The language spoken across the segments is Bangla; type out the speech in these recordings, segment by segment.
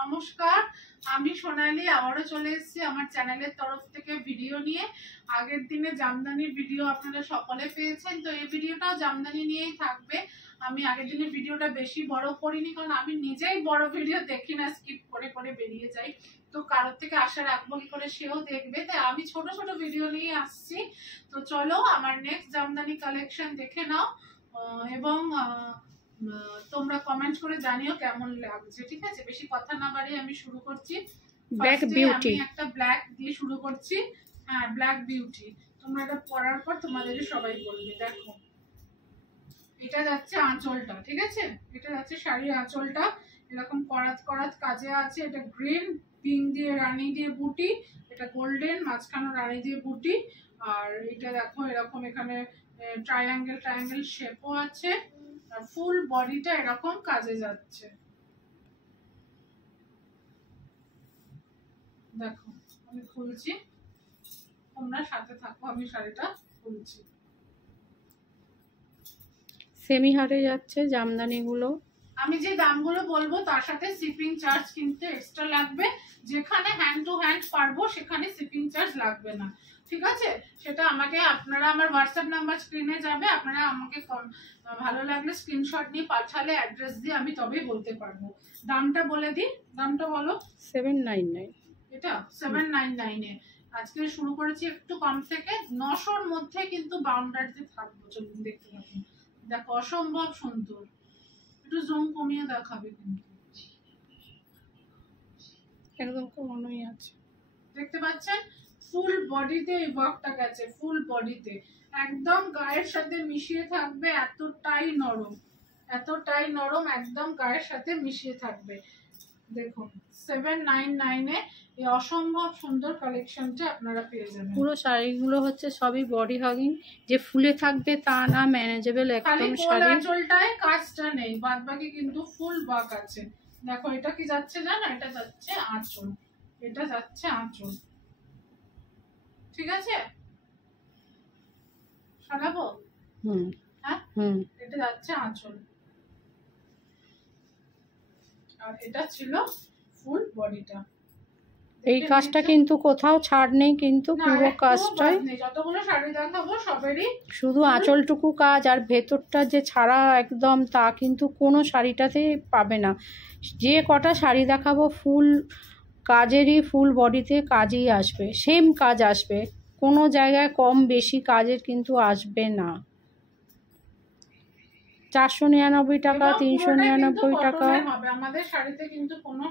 নমস্কার, আমি সোনালি আবারও চলে এসেছি আমার চ্যানেলের তরফ থেকে ভিডিও নিয়ে। আগের দিনে জামদানির ভিডিও আপনারা সকলে পেয়েছেন, তো এই ভিডিওটাও জামদানি নিয়েই থাকবে। আমি আগের দিনের ভিডিওটা বেশি বড় করিনি, কারণ আমি নিজেই বড় ভিডিও দেখি না, স্কিপ করে করে বেরিয়ে যাই। তো কারোর থেকে আশা রাখবো কি করে সেও দেখবে, তাই আমি ছোট ছোট ভিডিও নিয়ে আসছি। তো চলো আমার নেক্সট জামদানি কালেকশন দেখে নাও এবং তোমরা কমেন্ট করে জানিও কেমন লাগছে। ঠিক আছে, বেশি কথা না বাড়িয়ে আমি শুরু করছি। ব্ল্যাক বিউটি, আমি একটা ব্ল্যাক দিয়ে শুরু করছি। হ্যাঁ, ব্ল্যাক বিউটি। তোমরা এটা পরার পর তোমাদের সবাই বলবে। দেখো, এটা যাচ্ছে আঁচলটা, ঠিক আছে, এটা যাচ্ছে শাড়ির আঁচলটা, এরকম করাত করাত কাজে আছে। এটা গ্রিন, পিঙ্ক দিয়ে রানী দিয়ে বুটি, এটা গোল্ডেন, মাঝখানে রানী দিয়ে বুটি। আর এটা দেখো এরকম এখানে ট্রায়াঙ্গেল ট্রায়াঙ্গেল শেপও আছে। আর ফুল বডিটা এরকম কাজে যাচ্ছে। দেখো আমি খুলছি, তোমরা সাথে থাকো, আমি শাড়িটা খুলছি। সেমি হারে যাচ্ছে জামদানি গুলো। আমি যে দামগুলো বলবো তার সাথে শিপিং চার্জ কিন্তু এক্সট্রা লাগবে। যেখানে হ্যান্ড টু হ্যান্ড পারবো সেখানে শিপিং চার্জ লাগবে না, ঠিক আছে। সেটা আমাকে আপনারা, আমার হোয়াটসঅ্যাপ নাম্বার স্ক্রিনে যাবে, আপনারা আমাকে ভালো লাগলে স্ক্রিনশট নিয়ে পাঠালে অ্যাড্রেস দিয়ে আমি তবেই বলতে পারবো। দামটা বলে দিই, দামটা বলো। 799। এটা 799 এ আজকে শুরু করেছি একটু কম থেকে। 900-র মধ্যে কিন্তু বাউন্ডারিতে থাকবো। চলুন দেখতে পাবেন। দেখো অসম্ভব সুন্দর। একটু জুম কমিয়ে দেখাবে, কিন্তু একদম কমই আছে। দেখতে পাচ্ছেন ফুল বডিতে এই ওয়ার্কটা গেছে, ফুল বডিতে একদম গায়ের সাথে মিশিয়ে থাকবে। এতটাই নরম, এতটাই নরম, একদম গায়ের সাথে মিশিয়ে থাকবে। দেখুন 799 এ এই অসম্ভব সুন্দর কালেকশনটা আপনারা পেয়ে যাবেন। পুরো শাড়িগুলো হচ্ছে সবই বডি হাগিং, যে ফুলে থাকবে তা না, ম্যানেজেবল একদম শাড়ি। আঁচলটায় কাজটা নেই, বাদ বাকি কিন্তু ফুল ওয়ার্ক আছে। দেখো এটা কি যাচ্ছে জানো, এটা যাচ্ছে আঁচল, এটা যাচ্ছে আঁচল, ঠিক আছে। সাজাবো, হ্যাঁ, এটা যাচ্ছে আঁচল, আর এটা ছিল ফুল বডিটা। এই কাজটা কিন্তু কোথাও ছাড় নেই, কিন্তু পুরো কাজটাই যতগুলো শাড়ি দেখাবো সবেরই শুধু আঁচলটুকু কাজ, আর ভেতরটা যে ছাড়া একদম তা কিন্তু কোনো শাড়িটাতে পাবে না। যে কটা শাড়ি দেখাবো ফুল কাজেরই, ফুল বডিতে কাজই আসবে, সেম কাজ আসবে, কোনো জায়গায় কম বেশি কাজের কিন্তু আসবে না। 499 টাকা, 399 টাকা। আমাদের শাড়িতে কিন্তু কোনো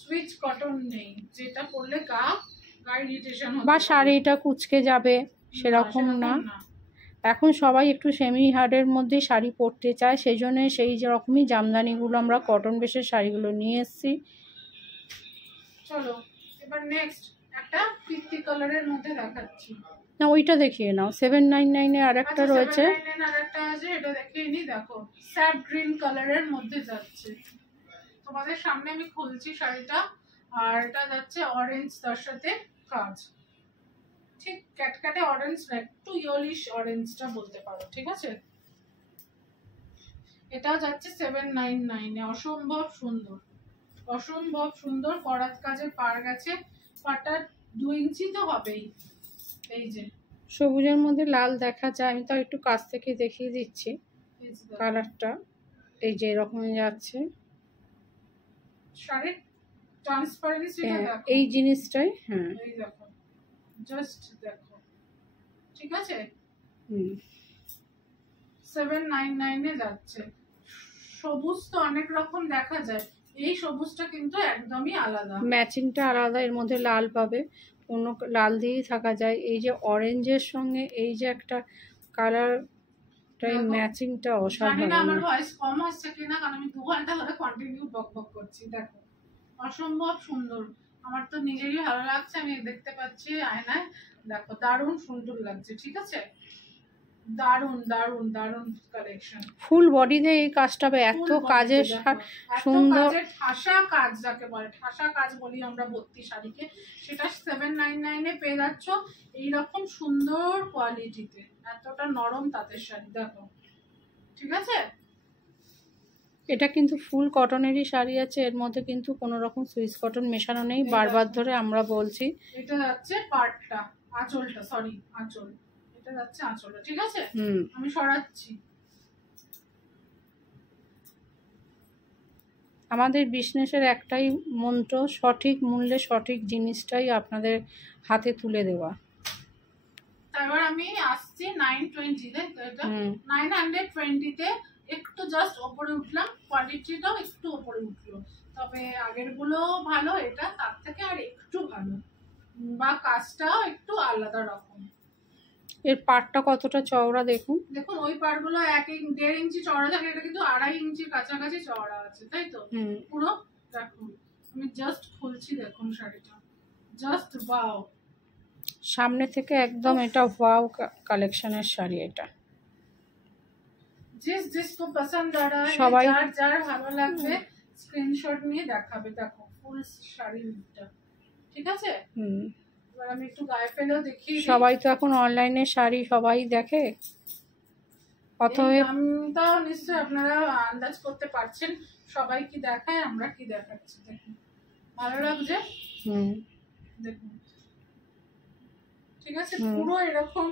সুইচ কটন নেই, যেটা পরলে গায়ে ইরিটেশন হবে বা শাড়িটা কুঁচকে যাবে সেরকম না। এখন সবাই একটু সেমি হার্ডের মধ্যে শাড়ি পরতে চায়, সেই জন্য সেই রকমই জামদানিগুলো আমরা কটন বেসের শাড়িগুলো নিয়ে এসেছি। চলো এবার নেক্সট একটা পিঙ্ক কালারের মধ্যে দেখাচ্ছি। না, ওইটা দেখিয়ে নাও। 799 এ আরেকটা রয়েছে, আরেকটা আছে, এটা দেখিয়ে নি। দেখো স্যাপ গ্রিন কালারের মধ্যে যাচ্ছে, তোমাদের সামনে আমি খুলছি শাড়িটা। আর এটা যাচ্ছে অরেঞ্জ, তার সাথে কাজ, ঠিক ক্যাটক্যাটে অরেঞ্জ না, একটু ইয়েলিশ অরেঞ্জটা বলতে পারো, ঠিক আছে। এটা যাচ্ছে 799 এ। অসম্ভব সুন্দর, অসম্ভব সুন্দর করাত কাজের পার গেছে। পাটা 2 ইঞ্চি তো হবেই। এই যে সবুজের মধ্যে লাল দেখা যায়, আমি তো একটু কাছ থেকে দেখিয়ে দিচ্ছি কালারটা। এই যে এরকম যাচ্ছে শাড়ির ট্রান্সপারেন্সিটা দেখো, এই জিনিসটাই। হ্যাঁ, এই দেখো, জাস্ট দেখো, ঠিক আছে। 799 এ যাচ্ছে। সবুজ তো অনেক রকম দেখা যায়, এই সবুজটা কিন্তু একদমই আলাদা, ম্যাচিংটা আলাদা। এর মধ্যে লাল পাবে, কোনো লাল দিয়েই থাকা যায়। এই যে অরেঞ্জের সঙ্গে এই যে একটা কালার, ম্যাচিংটা অসাধারণ। জানি না আমার ভয়েস কম আসছে কিনা, কারণ আমি 2 ঘন্টা ধরে কন্টিনিউ বকবক করছি। দেখো অসম্ভব সুন্দর, আমার তো নিজেরই ভালো লাগছে, আমি দেখতে পাচ্ছি আয়নায়। দেখো দারুণ সুন্দর লাগছে, ঠিক আছে। দারুণ দারুণ দারুণ কালেকশন। ফুল বডিতে এই কাজটা এত কাজের সুন্দর, ঠাসা কাজ যাকে বলে, ঠাসা কাজ বলি আমরা ভর্তি শাড়িকে, সেটা 799 এ পেয়ে যাচ্ছ এইরকম সুন্দর কোয়ালিটিতে। এতটা নরম তাঁতের শাড়ি, দেখো, ঠিক আছে। এটা কিন্তু ফুল কটনেরই শাড়ি আছে, এর মধ্যে কিন্তু কোনো রকম সুইস কটন মেশানো নেই, বারবার ধরে আমরা বলছি। এটা যাচ্ছে পাটটা, আঁচলটা, সরি আঁচল, এটা যাচ্ছে আঁচলটা, ঠিক আছে। আমি সরাচ্ছি। আমাদের বিজনেসের একটাই মন্ত্র, সঠিক মূল্যে সঠিক জিনিসটাই আপনাদের হাতে তুলে দেওয়া। তারপর আমি আসছি 920 তে, তো এটা 920 তে একটু জাস্ট উপরে উঠলাম, কোয়ালিটিটাও একটু উপরে উঠলো, তবে আগের গুলো ভালো, এটা তার থেকে আর একটু ভালো, বা কাজটাও একটু আলাদা রকম। এর পাটটা কতটা চওড়া দেখুন, দেখুন ওই পাটগুলো 1.5 ইঞ্চি চওড়া থাকে, এটা কিন্তু 2.5 ইঞ্চির কাছাকাছি চওড়া আছে, তাই তো পুরো। দেখুন আমি জাস্ট খুলছি, দেখুন শাড়িটা জাস্ট ওয়াও, সামনে থেকে একদম এটা ওয়াও কালেকশনের শাড়ি। এটা जिसको पसंद आ रहा है, সবাই যার ভালো লাগবে স্ক্রিনশট নিয়ে দেখাবে। দেখো ফুল শাড়িটা, ঠিক আছে। এবার আমি একটু গায়ে ফেলেও দেখি। সবাই তো এখন অনলাইনে শাড়ি সবাই দেখে, অতএব দামটাও নিশ্চয়ই আপনারা আন্দাজ করতে পারছেন সবাই কি দেখায়, আমরা কি দেখাচ্ছি। দেখুন ভালো লাগছে, দেখুন ঠিক আছে। পুরো এরকম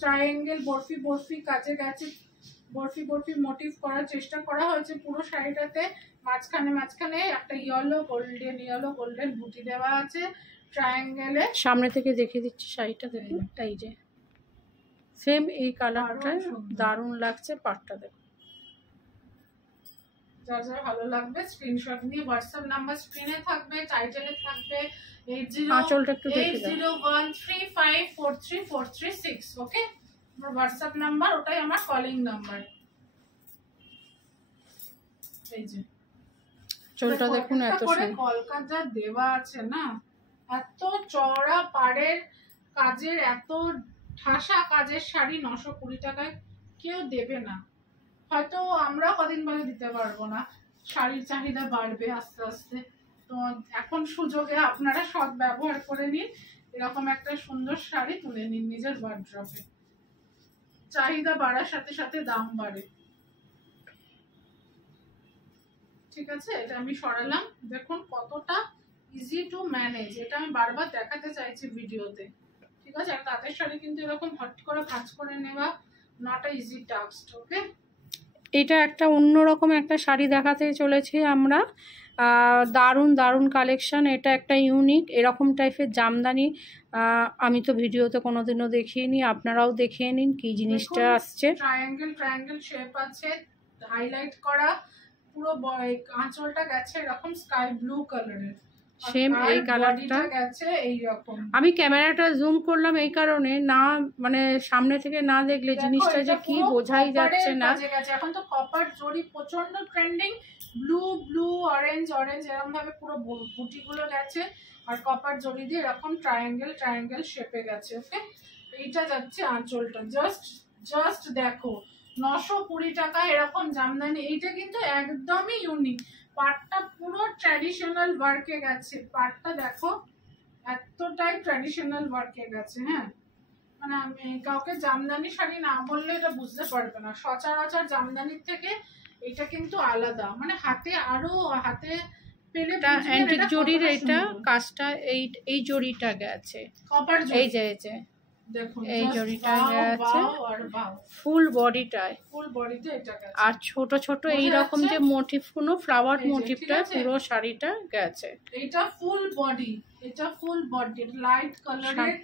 ট্রায়াঙ্গেল বরফি বরফি কাজে গেছে, বরফি বরফি মোটিভ করার চেষ্টা করা হয়েছে পুরো শাড়িটাতে। মাঝখানে মাঝখানে একটা ইয়েলো গোল্ডেন বুটি দেওয়া আছে ট্রায়াঙ্গেলে। সামনে থেকে দেখিয়ে দিচ্ছি শাড়িটা, দেখুন এই যে সেম এই কালারটা দারুণ লাগছে, পাটটা দেখুন। যার যার ভালো লাগবে স্ক্রিনশট নিয়ে, হোয়াটসঅ্যাপ নাম্বার স্ক্রিনে থাকবে, টাইটেলে থাকবে 8001354346, ওকে। আমার হোয়াটসঅ্যাপ নাম্বার, ওটাই আমার কলিং নাম্বার। এই যে চোলটা দেখুন এত সুন্দর, কলকাতা দেওয়া আছে না, এত চওড়া পাড়ের কাজের, এত ঠাসা কাজের শাড়ি 920 টাকায় কেউ দেবে না। হয়তো আমরা কদিন বাদে দিতে পারবো না, শাড়ির চাহিদা বাড়বে আস্তে আস্তে। তো এখন সুযোগে আপনারা সৎ ব্যবহার করে নিন, এরকম একটা সুন্দর শাড়ি তুলে নিন নিজের ওয়ার্ড্রপে। চাহিদা বাড়ার সাথে সাথে দাম বাড়ে, ঠিক আছে। এটা আমি সরালাম, দেখুন কতটা ইজি টু ম্যানেজ, এটা আমি বারবার দেখাতে চাইছি ভিডিওতে, ঠিক আছে। আর তাঁতের শাড়ি কিন্তু এরকম হট করে ভাঁজ করে নেওয়া নট আ ইজি টাস্ক, ওকে। এটা একটা অন্যরকম একটা শাড়ি দেখাতে চলেছি আমরা, দারুণ দারুণ কালেকশন। এটা একটা ইউনিক এরকম টাইপের জামদানি, আমি তো ভিডিওতে কোনোদিনও দেখিনি, আপনারাও দেখিয়ে নিন কি জিনিসটা আসছে। ট্রায়াঙ্গেল শেপ আছে, হাইলাইট করা, পুরো আঁচলটা গেছে এরকম স্কাই ব্লু কালারের, সেম এই কালারটা গেছে এইরকম। আমি ক্যামেরাটা জুম করলাম এই কারণে, না মানে সামনে থেকে না দেখলে জিনিসটা যে কি বোঝাই যাচ্ছে না। এখন তো কপার জরি প্রচন্ড trending, blue blue orange orange এরকম ভাবে পুরো বুটিগুলো গেছে, আর কপার জরি দিয়ে এরকম ট্রায়াঙ্গেল শেপে গেছে, ওকে। এইটা যাচ্ছে আঁচলটা, জাস্ট দেখো 920 টাকা এরকম জামদানি। এইটা কিন্তু একদমই ইউনিক, পাটটা পুরো ট্র্যাডিশনাল ওয়ার্কে গেছে, পাটটা দেখো এতটাই ট্র্যাডিশনাল ওয়ার্কে গেছে। হ্যাঁ, মানে আমি কাউকে জামদানি শাড়ি না বললে এটা বুঝতে পারবে না, সচরাচর জামদানির থেকে এটা কিন্তু আলাদা, মানে হাতে পেলে অ্যান্টিক জরির এটা কাজটা, এই জরিটা গেছে, কপার এই যে দেখুন এই জরিটা গেছে ফুল বডিতে এটা গেছে, আর ছোট ছোট এই রকম যে মোটিভ গুলো ফ্লাওয়ার মোটিভটা পুরো শাড়িটা গেছে। এটা ফুল বডি, লাইট কালারের,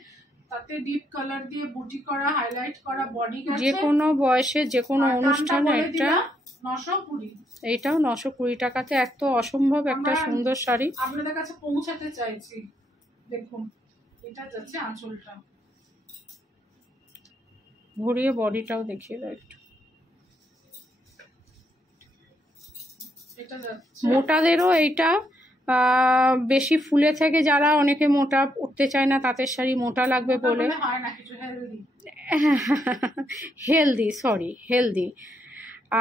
তাতে ডিপ কালার দিয়ে বুটি করা, হাইলাইট করা বডি গেছে। যে কোনো বয়সে যে কোনো অনুষ্ঠানে এটা 920, এইটাও 920 টাকাতে এত অসম্ভব একটা সুন্দর শাড়ি আপনাদের কাছে পৌঁছাতে চাইছি। দেখুন এটা যাচ্ছে আঁচলটা, ঘুরিয়ে বডিটাও দেখিয়ে দাও একটু। মোটাদেরও এইটা বেশি ফুলে থেকে যারা অনেকে মোটা উঠতে চায় না, তাঁতের শাড়ি মোটা লাগবে বলে, হেলদি,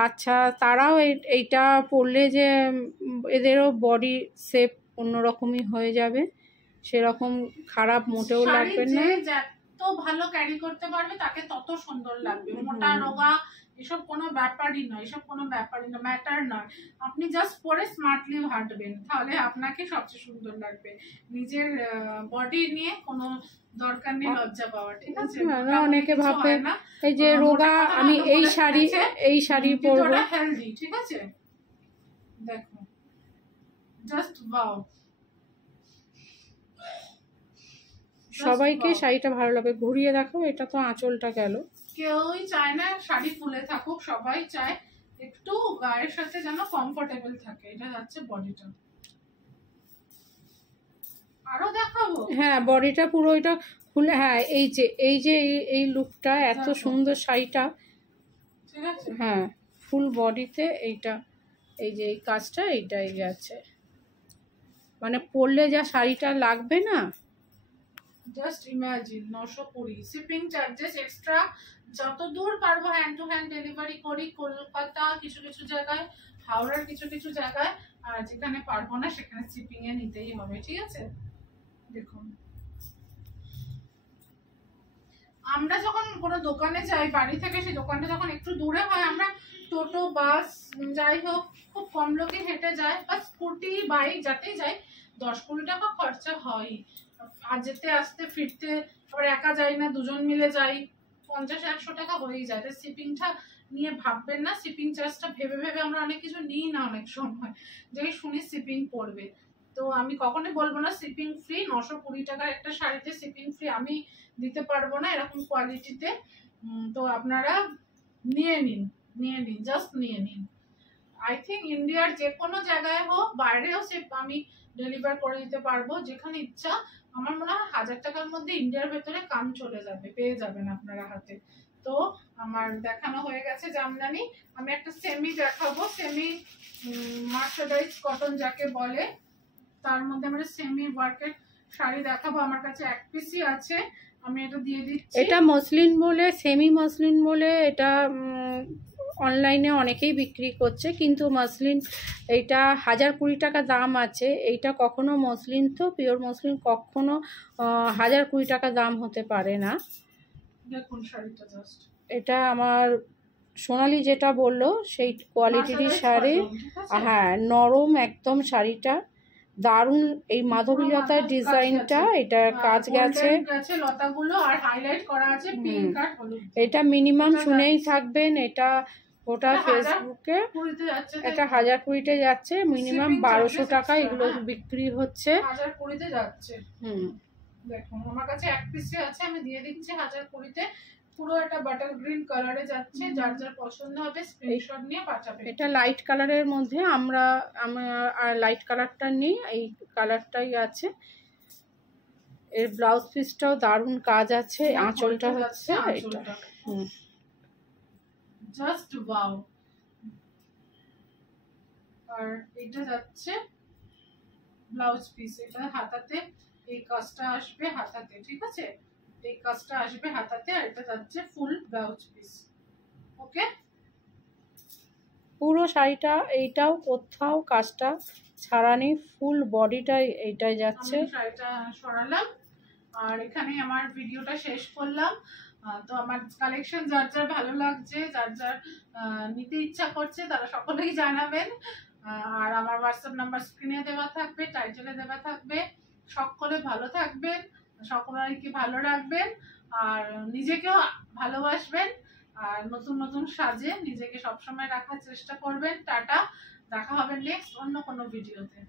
আচ্ছা তারাও এইটা পরলে যে এদেরও বডি শেপ অন্যরকমই হয়ে যাবে, সেরকম খারাপ মোটেও লাগবে না। যত ভালো ক্যারি করতে পারবে তাকে তত সুন্দর লাগবে। মোটা রোগা এসব কোনো ব্যাপারই নয়, এসব কোনো ব্যাপারই না, ম্যাটার নয়। আপনি জাস্ট পরে স্মার্টলি হাঁটবেন, তাহলে আপনাকে সবচেয়ে সুন্দর লাগবে। নিজের বডি নিয়ে কোনো দরকার নেই লজ্জা পাওয়ার, ঠিক আছে? অনেকে ভাবে না এই যে রোগা, আমি এই শাড়ি পরবো, হেলদি, ঠিক আছে? দেখো জাস্ট ওয়াও, সবাইকে শাড়িটা ভালো লাগে। ঘুরিয়ে দেখো, এটা তো আঁচলটা গেল। কেউই চায় না শাড়ি ফুলে থাকুক, সবাই চায় একটু গায়ের সাথে যেন কমফোর্টেবল থাকে। এটা হচ্ছে বডিটা। আরো দেখাবো? হ্যাঁ, বডিটা পুরো এটা খুলে, হ্যাঁ এই যে এই লুকটা এত সুন্দর শাড়িটা, ঠিক আছে? হ্যাঁ, ফুল বডিতে এইটা, এই যে এই কাজটা এইটাই আছে, মানে পরলে যা শাড়িটা লাগবে না, just imagine. 920 shipping charges extra, যত দূর পারবো হ্যান্ড টু হ্যান্ড ডেলিভারি করি। কলকাতা কিছু কিছু জায়গায়, হাওড়ার কিছু কিছু জায়গায়, আর যেখানে পারবো না সেখানে শিপিং এ নিতেই হবে, ঠিক আছে? দেখুন, আমরা যখন কোনো দোকানে যাই বাড়ি থেকে, সেই দোকানটা যখন একটু দূরে হয়, আমরা টোটো বাস যাই হোক খুব কম লোকে হেঁটে যায়, বা স্কুটি বাইক যাতেই যাই 10-20 টাকা খরচা হয়। আর যেতে আসতে ফিরতে, আবার একা যাই না, দুজন মিলে যাই, 50-100 টাকা হয়েই যায়। তাই শিপিংটা নিয়ে ভাববেন না। শিপিং চার্জটা ভেবে ভেবে আমরা অনেক কিছু নিই না অনেক সময়, যে শুনি শিপিং পড়বে। তো আমি কখনোই বলবো না শিপিং ফ্রি। 920 টাকার একটা শাড়িতে শিপিং ফ্রি আমি দিতে পারবো না এরকম কোয়ালিটিতে। তো আপনারা নিয়ে নিন, জাস্ট নিয়ে নিন। আই থিঙ্ক ইন্ডিয়ার যে কোনো জায়গায় হোক, বাইরেও সে আমি ডেলিভার করে দিতে পারবো, যেখানে ইচ্ছা। আমার মনে হয় 1000 টাকার মধ্যে ইন্ডিয়ার ভেতরে কাম চলে যাবে, পেয়ে যাবেন আপনারা হাতে। তো আমার দেখানো হয়ে গেছে জামদানি। আমি একটা সেমি দেখাবো, সেমি মার্সারাইজ কটন যাকে বলে, তার মধ্যে আমরা সেমি ওয়ার্কের শাড়ি দেখাবো। আমার কাছে এক পিসই আছে, আমি এটা দিয়ে দিচ্ছি। এটা মসলিন বলে, সেমি মসলিন বলে, এটা অনলাইনে অনেকেই বিক্রি করছে, কিন্তু মসলিন এইটা 1020 টাকা দাম আছে। এইটা কখনো মসলিন, তো পিওর মসলিন কখনো 1020 টাকা দাম হতে পারে না। দেখুন শাড়িটা জাস্ট, এটা আমার সোনালি যেটা বললো সেই কোয়ালিটির শাড়ি, হ্যাঁ, নরম একদম শাড়িটা, দারুণ। এই মাধবীলতার ডিজাইনটা, এটা কাজ গেছে, লতাগুলো আর হাইলাইট করা আছে পিঙ্ক আর হলুদ। এটা মিনিমাম শুনেই থাকবেন, এটা ওটা ফেসবুকে, এটা 1020-তে যাচ্ছে, মিনিমাম 1200 টাকা এগুলো বিক্রি হচ্ছে, 1020-তে যাচ্ছে। দেখুন আমার কাছে এক পিসে আছে, আমি দিয়ে দিচ্ছি 1020-তে। পুরো একটা বাটার গ্রিন কালারে যাচ্ছে, যার যার পছন্দ হবে স্ক্রিনশট নিয়ে পাঠাবে। এটা লাইট কালারের মধ্যে, আর লাইট কালারটা নেই, এই কালারটাই আছে। এর ব্লাউজ পিসটাও দারুণ কাজ আছে, আঁচলটা হচ্ছে এটা, জাস্ট ওয়াও। আর এটা যাচ্ছে ব্লাউজ পিস, এটা হাতাতে এই কাজটা আসবে হাতাতে, ঠিক আছে? এই কাজটা আসবে হাতাতে, আর এটা যাচ্ছে ফুল ব্লাউজ পিস। ওকে, পুরো শাড়িটা এইটাও কোথাও কাজটা ছাড়া নেই, ফুল বডিটাই এইটাই যাচ্ছে। আমি শাড়িটা সরালাম, আর এখানে আমার ভিডিওটা শেষ করলাম। তো আমার কালেকশন যার যার ভালো লাগছে, যার যার নিতে ইচ্ছা করছে, তারা সকলেই জানাবেন। আর আমার হোয়াটসঅ্যাপ নাম্বার স্ক্রিনে দেওয়া থাকবে, টাইটেলে দেওয়া থাকবে। সকলে ভালো থাকবেন, সকলকে ভালো রাখবেন, আর নিজেকেও ভালোবাসবেন, আর নতুন নতুন সাজে নিজেকে সবসময় রাখার চেষ্টা করবেন। টাটা, দেখা হবে নেক্সট অন্য কোনো ভিডিওতে।